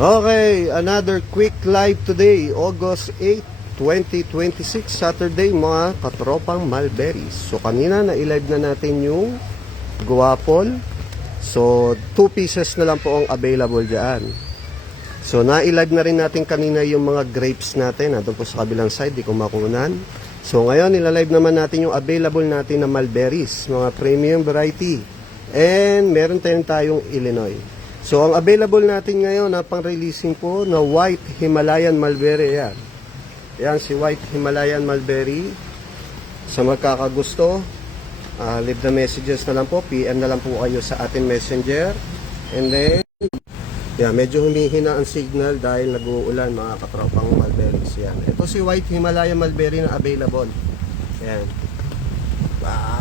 Okay, another quick live today, August 8, 2026, Saturday, mga katropang Mulberries. So kanina na-live na natin yung guwapol. So 2 pieces na lang po ang available dyan. So na-live na rin natin kanina yung mga grapes natin. Doon po sa kabilang side, di ko makunan. So ngayon nilalive naman natin yung available natin na Mulberries, mga premium variety. And meron tayong Illinois. So, ang available natin ngayon na pang-releasing po na White Himalayan Mulberry. Yan. Yan si White Himalayan Mulberry. Sa magkakagusto, leave the messages na lang po. PM na lang po kayo sa ating messenger. And then, medyo humihina ang signal dahil nag-uulan mga katropang Mulberries. Yan. Ito si White Himalayan Mulberry na available. Yan.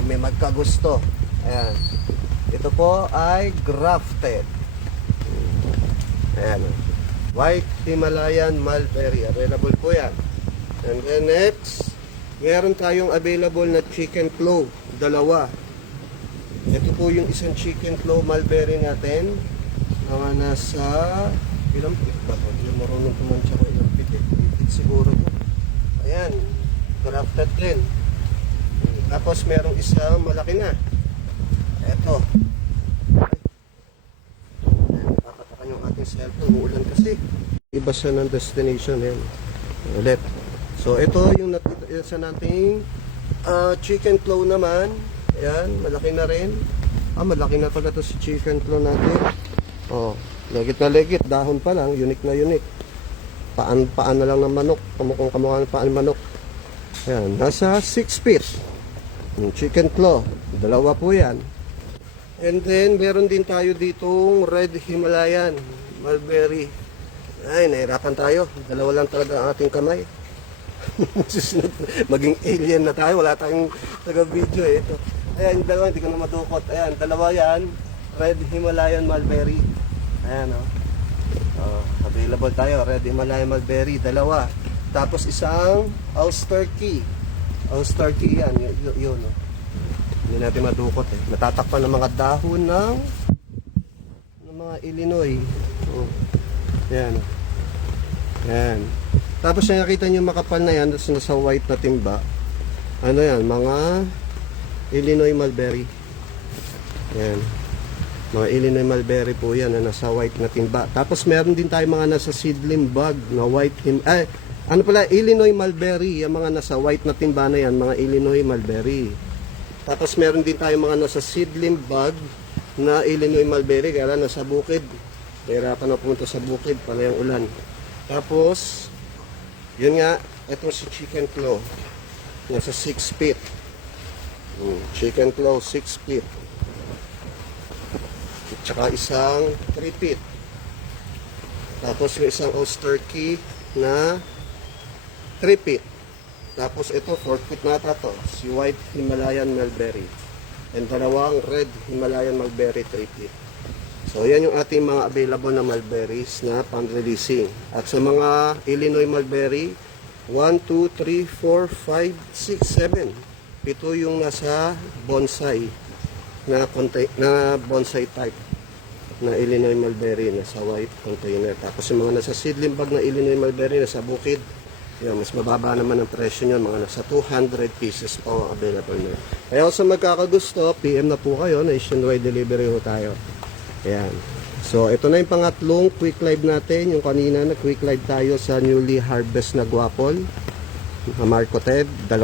May magkagusto. Ayan. Ito po ay grafted. Ayan. White Himalayan Mulberry. Available po yan. And then next, meron tayong available na chicken claw. Dalawa. Ito po yung isang chicken claw mulberry natin. Mga nasa, ilang feet ba ito? Hindi marunong tumansya ko ilang feet. 8 feet siguro ito. Ayan. Grafted din. Tapos merong isang malaki na. Ito. Yung ating cellphone, uulan kasi iba siya ng destination yan ulit. So ito yung sa nating chicken claw naman. Ayan, malaki na rin. Malaki na pala to si chicken claw natin. Legit na legit, dahon pa lang, unique na unique. Paan na lang ng manok, kamukha ng paan manok. Ayan, nasa 6 feet yung chicken claw, dalawa po yan. And then, meron din tayo ditong Red Himalayan Mulberry. Ay, nahirapan tayo. Dalawa lang talaga ang ating kamay. Maging alien na tayo. Wala tayong taga-video eh. Ito. Ayan, yung dalawa, hindi ko na madukot. Ayan, dalawa yan. Red Himalayan Mulberry. Ayan, available tayo. Red Himalayan Mulberry, dalawa. Tapos isang Austerky. Austerky yan. Yun. Hindi natin madukot eh. Natatakpan ng mga dahon ng mga Illinois. Yan. Yan. Tapos yung nakita nyo makapal na yan, nasa white na timba. Ano yan? Mga Illinois Mulberry. Yan. Mga Illinois Mulberry po yan na nasa white na timba. Tapos meron din tayo mga nasa seedling bag na white Illinois Mulberry. Yung mga nasa white na timba na yan, mga Illinois Mulberry. Tapos meron din tayo mga nasa seedling bag na Illinois Mulberry, kaya lang nasa bukid. Nahirapan na pumunta sa bukid, pala yung ulan. Tapos, yun nga, ito si chicken claw. Nasa 6 feet. Chicken claw, 6 feet. At saka isang 3 feet. Tapos yung isang Austerky na 3 feet. Tapos ito, 4 feet nata to, si White Himalayan Mulberry. And dalawang Red Himalayan Mulberry, 3 feet. So yan yung ating mga available na mulberries na pang-releasing. At sa mga Illinois Mulberry, 1, 2, 3, 4, 5, 6, 7. Ito yung nasa bonsai na bonsai type na Illinois Mulberry, nasa white container. Tapos yung mga nasa seedling bag na Illinois Mulberry, nasa bukid. Yan, mas mababa naman ang presyo nyo, mga nasa 200 pieces po ang available nyo. Kaya kung sa magkakagusto, PM na po kayo, nationwide delivery ho tayo. Ayan. So, ito na yung pangatlong quick live natin. Yung kanina na quick live tayo sa newly harvest na guwapol. Marco Ted, 2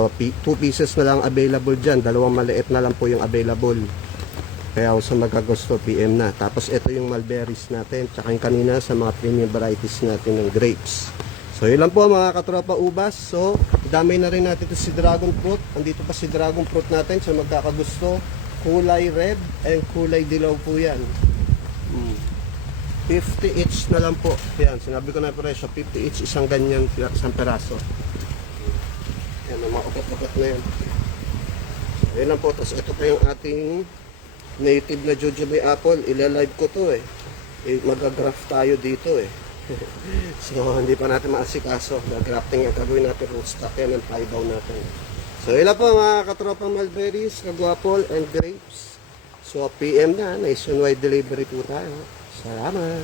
pieces na lang available dyan. Dalawang maliit na lang po yung available. Kaya kung sa magkagusto, PM na. Tapos ito yung mulberries natin. Tsaka yung kanina sa mga premium varieties natin ng grapes. So yun lang po mga katropa ubas. So damay na rin natin ito si dragon fruit. Andito pa si dragon fruit natin sa magkakagusto. Kulay red and kulay dilaw po yan. 50 each na lang po. Yan, sinabi ko na presyo, 50 each, isang ganyan, isang peraso. Yan, mga upat-upat na yan. So yun lang po. Tapos ito pa yung ating native na jujube apple. Ilalive ko to eh. Mag-graft tayo dito eh. So hindi pa natin maasikaso. Grafting yung gagawin natin, rootstock yan ang paibaw natin. So ilan po mga katropang mulberries, kagwapol and grapes. So PM na, nationwide delivery po tayo. Salamat.